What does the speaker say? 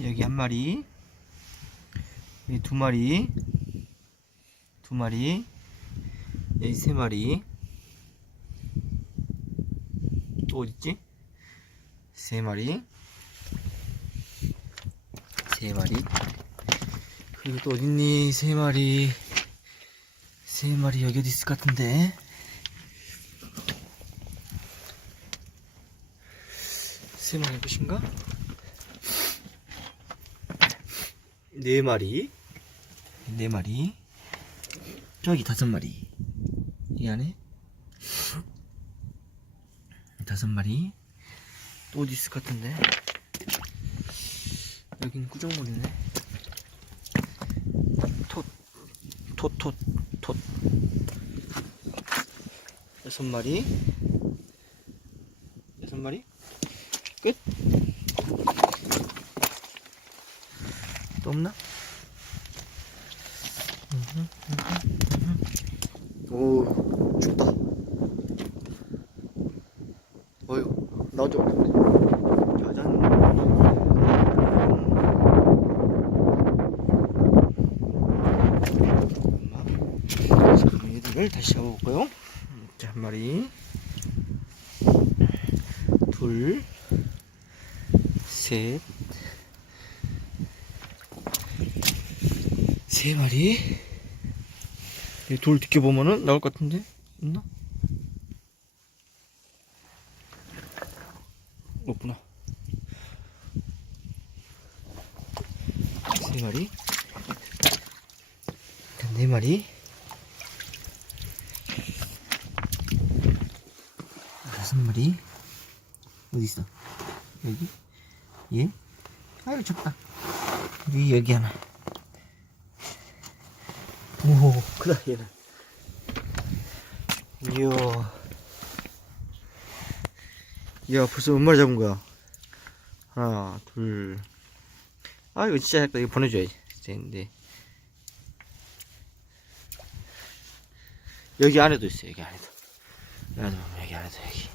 여기 한 마리 여기 두 마리 두 마리 여기 세 마리 또 어딨지? 세 마리 세 마리 그리고 또 어딨니 세 마리 세 마리 여기 어디 있을 것 같은데 세 마리 끝인가? 네 마리. 네 마리. 저기 다섯 마리. 이 안에? 다섯 마리. 또 어디 있을 것 같은데? 여긴 꾸정물이네. 톳 톳 톳 톳. 여섯 마리. 여섯 마리? 끝 또 없나? 오 춥다. 어휴 나오죠 짜잔. 엄마 자, 그럼 얘들을 다시 잡아볼까요? 자, 한 마리. 둘 셋, 세 마리. 이돌 뒤게 보면은 나올 것 같은데 있나? 없구나. 세 마리. 네 마리. 다섯 마리. 어디 있어? 여기? 얘? 아유 작다. 여기 여기 하나. 오 크다 얘는. 이야. 야 벌써 몇 마리 잡은 거야? 하나 둘. 아 이거 진짜 작다. 이거 보내줘야지. 근데 여기 안에도 있어 여기 안에도. 여기 안에도 여기 안에도 여기.